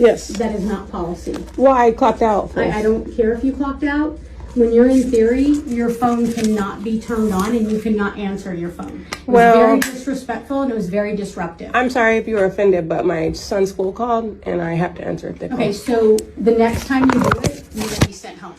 Yes. That is not policy. Why I clocked out for? I don't care if you clocked out. When you're in theory, your phone cannot be turned on and you cannot answer your phone. It was very disrespectful and it was very disruptive. I'm sorry if you were offended, but my son's school called and I have to answer if they call. Okay, so the next time you do it, you're going to be sent home.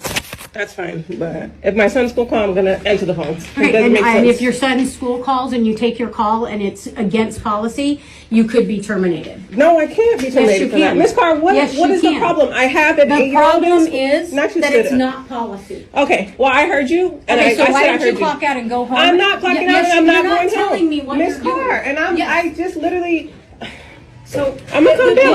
That's fine, but if my son's school call, I'm gonna answer the phone. Okay, and if your son's school calls and you take your call and it's against policy, you could be terminated. No, I can't be terminated for that. Ms. Carr, what is the problem? I have an 8-year-old. The problem is that it's not policy. Okay, well, I heard you. And okay, so I why said don't you clock out and go home? I'm not clocking out and I'm not going home. You're not telling me what Ms. you're Carr, doing. and I just literally... So I'm gonna come down.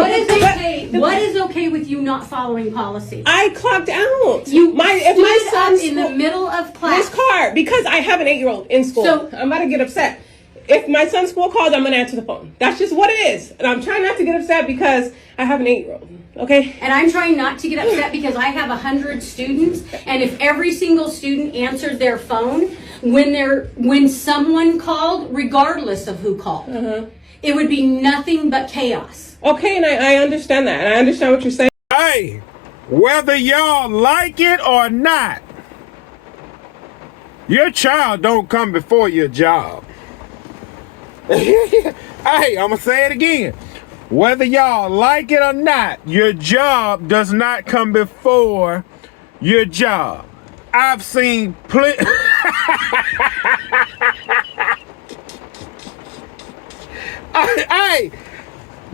What is okay with you not following policy? I clocked out. If my son's son's in the middle of class. Ms. Carr, because I have an 8-year-old in school, So I'm about to get upset. If my son's school calls, I'm gonna answer the phone. That's just what it is, and I'm trying not to get upset because I have an 8-year-old. Okay. And I'm trying not to get upset because I have 100 students, and if every single student answered their phone when someone called, regardless of who called, it would be nothing but chaos. Okay, and I understand that, and I understand what you're saying. Hey, whether y'all like it or not, your child don't come before your job. Hey, I'm gonna say it again. Whether y'all like it or not, your job does not come before your job. I've seen plenty.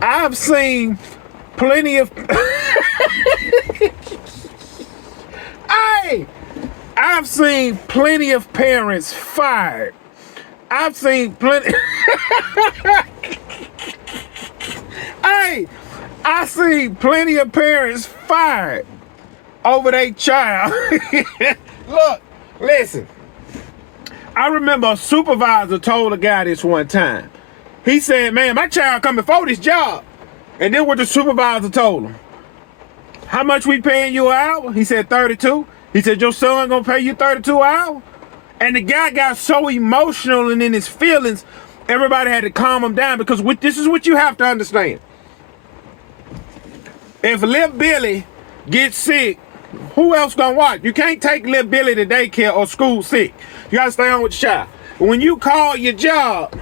I've seen plenty of. I've seen plenty of parents fired. I've seen plenty. I seen plenty of parents fired over their child. Look, listen. I remember a supervisor told a guy this one time. He said, man, my child come before this job. And then what the supervisor told him. How much we paying you an hour? He said 32. He said, your son gonna pay you 32 an hour? And the guy got so emotional and in his feelings, everybody had to calm him down because this is what you have to understand. If little Billy gets sick, who else gonna watch? You can't take little Billy to daycare or school sick. You gotta stay home with your child. When you call your job,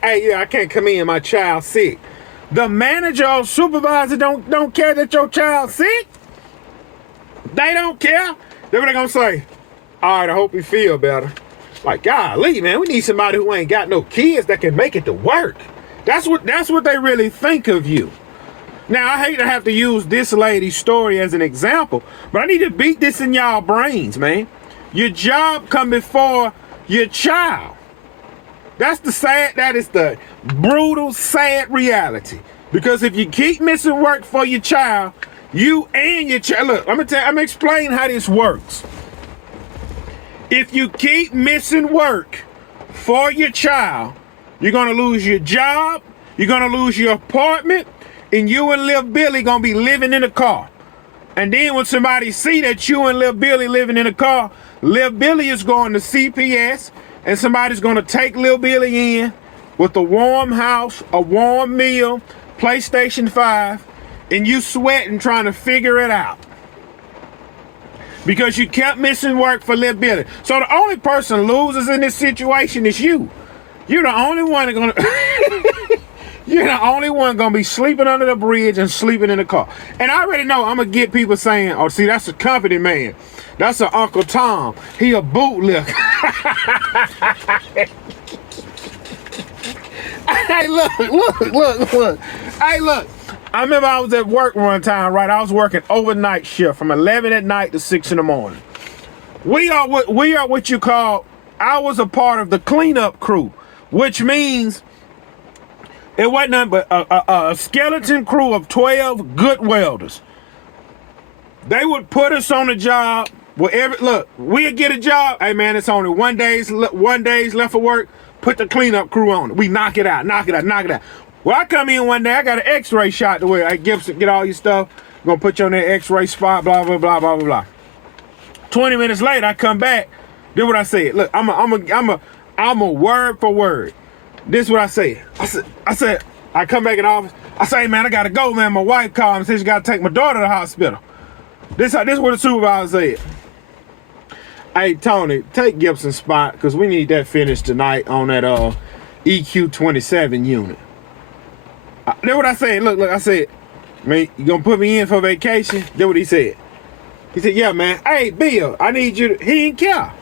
hey, yeah, I can't come in, my child's sick. The manager or supervisor don't care that your child's sick. They don't care. They're gonna say, all right, I hope you feel better. Like, golly, man, we need somebody who ain't got no kids that can make it to work. That's what they really think of you. Now, I hate to have to use this lady's story as an example, but I need to beat this in y'all brains, man. Your job come before your child. That is the brutal, sad reality. Because if you keep missing work for your child, you and your child, look, I'm gonna explain how this works. If you keep missing work for your child, you're gonna lose your job, you're gonna lose your apartment, and you and Lil Billy gonna be living in a car. And then when somebody see that you and Lil Billy living in a car, Lil Billy is going to CPS, and somebody's gonna take Lil Billy in with a warm house, a warm meal, PlayStation 5, and you sweating trying to figure it out. Because you kept missing work for Lil Billy. So the only person loses in this situation is you. You're the only one gonna You're the only one gonna be sleeping under the bridge and sleeping in the car. And I already know I'm gonna get people saying, oh, see, that's a company man. That's an Uncle Tom. He a bootlicker. Hey, look. Hey, look. I remember I was at work one time, right? I was working overnight shift from 11 at night to 6 in the morning. We are what you call, I was a part of the cleanup crew, which means it wasn't nothing but a skeleton crew of 12 good welders. They would put us on a job where look, we'd get a job. Hey man, it's only 1 day's left of work. Put the cleanup crew on it. We knock it out. Well, I come in one day, I got an x-ray shot to where I get all your stuff. I'm gonna put you on that x-ray spot, blah, blah, blah, blah, blah, blah. 20 minutes later, I come back. Then what I said, look, I'm a word for word. This is what I said. I come back in the office. I say, hey, man, I gotta go, man. My wife called and said she gotta take my daughter to the hospital. This what the supervisor said. Hey, Tony, take Gibson's spot, because we need that finished tonight on that EQ 27 unit. That's what I said. Look, I said, man, you gonna put me in for vacation? That's what he said. He said, yeah, man. Hey, Bill, I need you to, he ain't care.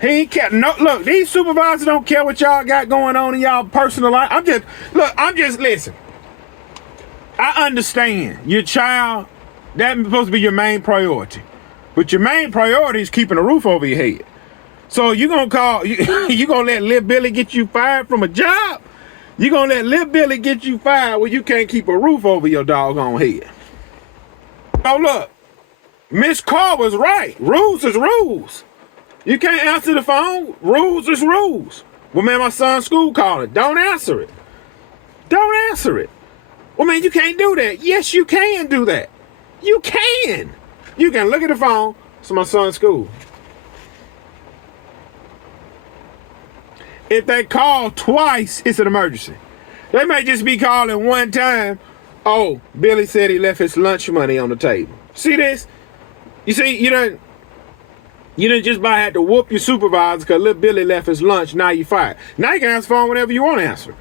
He ain't care. No, look, these supervisors don't care what y'all got going on in y'all personal life. I'm just, listen. I understand your child, that's supposed to be your main priority. But your main priority is keeping a roof over your head. So you gonna let Lil Billy get you fired from a job? You gonna let Lil Billy get you fired when you can't keep a roof over your doggone head? Oh, look, Miss Carr was right. Rules is rules. You can't answer the phone. Rules is rules. Well, man, my son's school calling. Don't answer it. Don't answer it. Well, man, you can't do that. Yes, you can do that. You can. You can look at the phone. It's my son's school. If they call twice, it's an emergency. They may just be calling one time. Oh, Billy said he left his lunch money on the table. See this? You see, you didn't just about have to whoop your supervisor because little Billy left his lunch. Now you fired. Now you can answer the phone whenever you want to answer.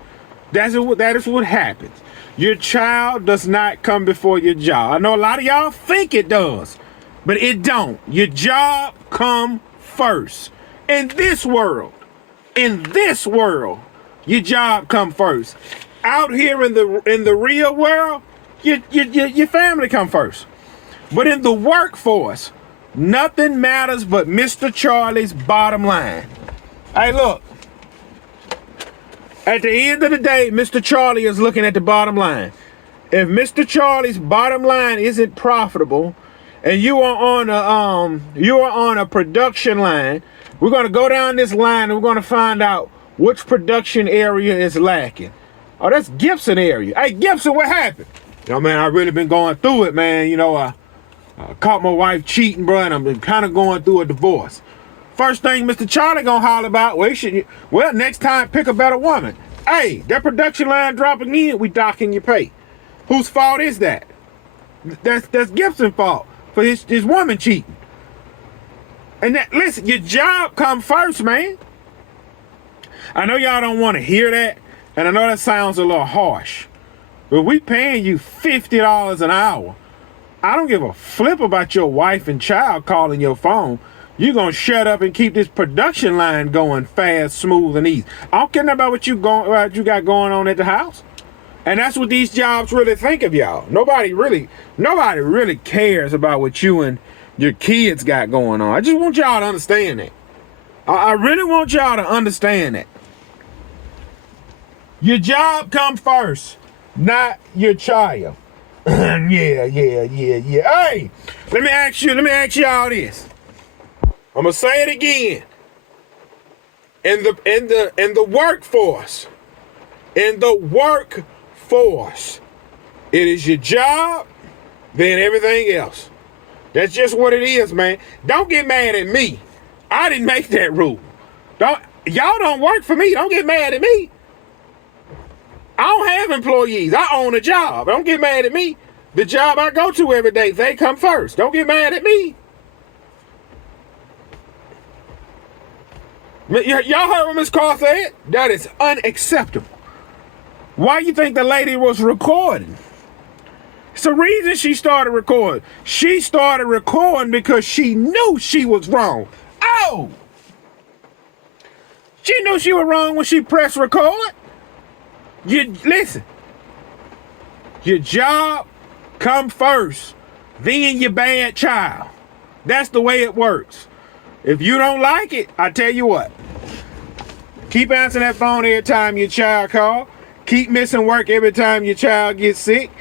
That is what happens. Your child does not come before your job. I know a lot of y'all think it does, but it don't. Your job come first. In this world, your job come first. Out here in the real world, your family come first. But in the workforce, nothing matters but Mr. Charlie's bottom line. Hey, look. At the end of the day, Mr. Charlie is looking at the bottom line. If Mr. Charlie's bottom line isn't profitable, and you are on a production line, we're gonna go down this line and we're gonna find out which production area is lacking. Oh, that's Gibson area. Hey, Gibson, what happened? You know, man, I've really been going through it, man. You know, I caught my wife cheating, bro, and I'm kind of going through a divorce. First thing Mr. Charlie gonna holler about, well, next time pick a better woman. Hey, that production line dropping in, we docking your pay. Whose fault is that? That's Gibson's fault for his woman cheating. And listen, your job come first, man. I know y'all don't want to hear that, and I know that sounds a little harsh, but we paying you $50 an hour. I don't give a flip about your wife and child calling your phone. You're going to shut up and keep this production line going fast, smooth, and easy. I don't care about what you got going on at the house. And that's what these jobs really think of y'all. Nobody really cares about what you and your kids got going on. I just want y'all to understand that. I really want y'all to understand that. Your job comes first, not your child. Yeah. Hey, let me ask y'all this. I'm gonna say it again. In the workforce, it is your job, then everything else. That's just what it is, man. Don't get mad at me. I didn't make that rule. Y'all don't work for me. Don't get mad at me. I don't have employees. I own a job. Don't get mad at me. The job I go to every day, they come first. Don't get mad at me. Y'all heard what Ms. Carr said? That is unacceptable. Why you think the lady was recording? It's the reason she started recording. She started recording because she knew she was wrong. Oh! She knew she was wrong when she pressed record. Listen. Your job come first, then your bad child. That's the way it works. If you don't like it, I tell you what. Keep answering that phone every time your child calls. Keep missing work every time your child gets sick.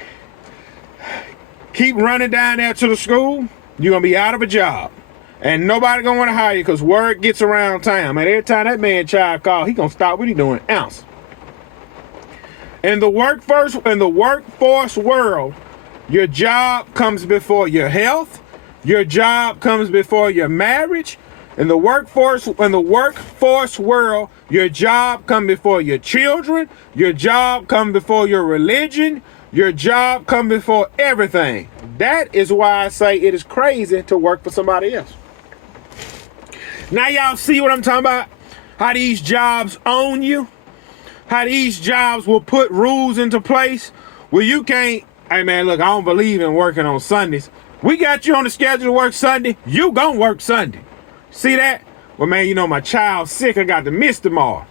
Keep running down there to the school. You're going to be out of a job. And nobody going to want to hire you because word gets around town. And every time that man child calls, he going to stop what he doing. Ounce. In the workforce world, your job comes before your health. Your job comes before your marriage. In the workforce world, Your job come before your children. Your job come before your religion. Your job come before everything. That is why I say it is crazy to work for somebody else. Now y'all see what I'm talking about? How these jobs own you? How these jobs will put rules into place where you can't, hey man, look, I don't believe in working on Sundays. We got you on the schedule to work Sunday. You gonna work Sunday. See that? Well, man, you know, my child's sick. I got to miss tomorrow.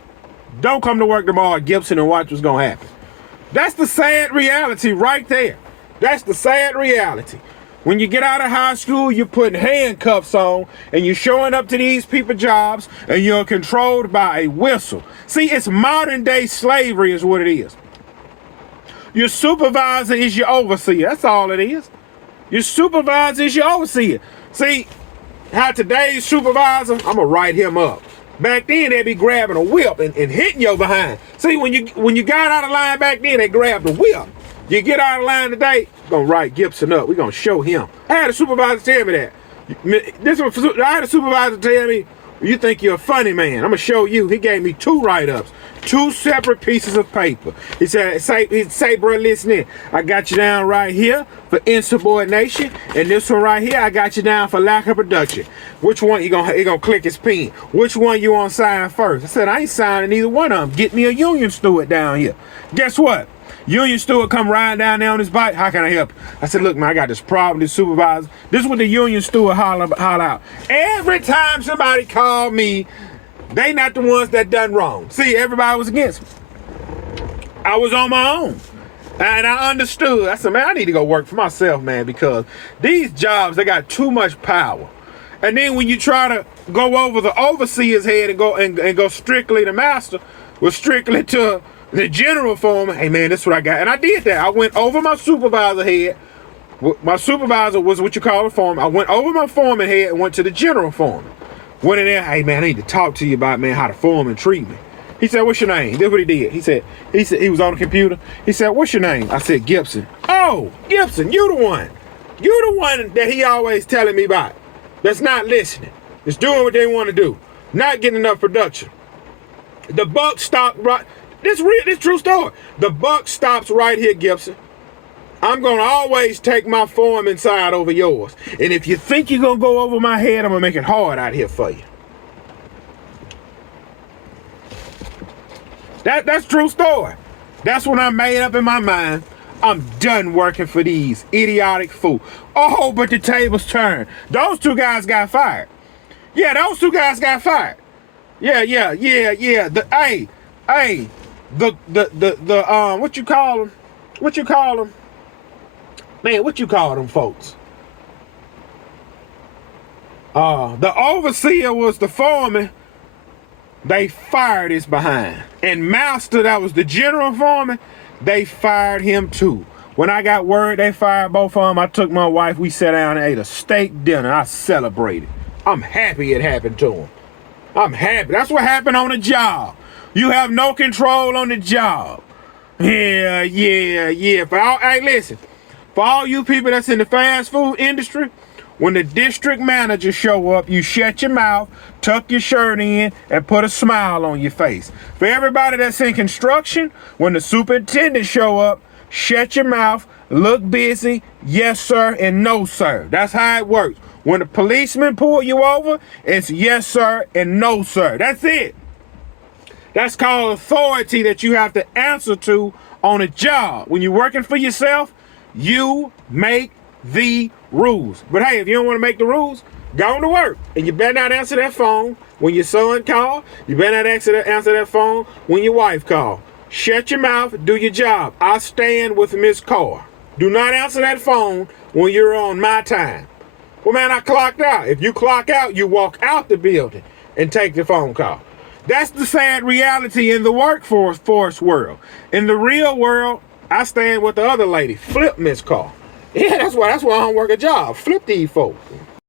Don't come to work tomorrow at Gibson and watch what's gonna happen. That's the sad reality right there. That's the sad reality. When you get out of high school, you're putting handcuffs on and you're showing up to these people's jobs and you're controlled by a whistle. See, it's modern day slavery is what it is. Your supervisor is your overseer. That's all it is. Your supervisor is your overseer. See, how today's supervisor, I'm going to write him up. Back then, they'd be grabbing a whip and hitting your behind. See, when you got out of line back then, they grabbed a whip. You get out of line today, gonna write Gibson up. We're gonna show him. I had a supervisor tell me that. I had a supervisor tell me, you think you're a funny man. I'm gonna show you. He gave me 2 write-ups, 2 separate pieces of paper. He said, say, bro, listen in. I got you down right here for insubordination, and this one right here, I got you down for lack of production. Which one he gonna click his pen? Which one you wanna sign first? I said, I ain't signing either one of them. Get me a union steward down here. Guess what? Union steward come riding down there on his bike. How can I help? I said, look, man, I got this problem, this supervisor. This is what the union steward holler out. Every time somebody called me, they not the ones that done wrong. See, everybody was against me. I was on my own. And I understood. I said, man, I need to go work for myself, man, because these jobs, they got too much power. And then when you try to go over the overseer's head and go strictly to master, well, strictly to the general foreman, hey man, that's what I got. And I did that. I went over my supervisor head. My supervisor was what you call a foreman. I went over my foreman head and went to the general foreman. Went in there, hey man, I need to talk to you about, man, how the foreman treat me. He said, what's your name? That's what he did. He said he was on the computer. He said, what's your name? I said, Gibson. Oh, Gibson, you the one. You the one that he always telling me about. That's not listening. It's doing what they want to do. Not getting enough production. The buck stopped right. This true story. The buck stops right here, Gibson. I'm going to always take my foreman side over yours. And if you think you're going to go over my head, I'm going to make it hard out here for you. That's true story. That's when I made up in my mind, I'm done working for these idiotic fools. Oh, but the tables turned. Those 2 guys got fired. Yeah, those 2 guys got fired. Yeah. The what you call them? Man, what you call them folks? The overseer was the foreman. They fired his behind. And master, that was the general foreman, they fired him too. When I got word they fired both of them, I took my wife, we sat down and ate a steak dinner. I celebrated. I'm happy it happened to him. I'm happy. That's what happened on the job. You have no control on the job. Yeah. Hey, listen. For all you people that's in the fast food industry, when the district manager show up, you shut your mouth, tuck your shirt in, and put a smile on your face. For everybody that's in construction, when the superintendent show up, shut your mouth, look busy, yes sir, and no sir. That's how it works. When the policeman pull you over, it's yes sir and no sir. That's it. That's called authority that you have to answer to on a job. When you're working for yourself, you make the rules. But hey, if you don't want to make the rules, go on to work. And you better not answer that phone when your son calls. You better not answer that phone when your wife calls. Shut your mouth, do your job. I stand with Miss Carr. Do not answer that phone when you're on my time. Well, man, I clocked out. If you clock out, you walk out the building and take the phone call. That's the sad reality in the workforce world. In the real world, I stand with the other lady. Flip Miss Carr. Yeah, that's why I don't work a job. Flip these folks.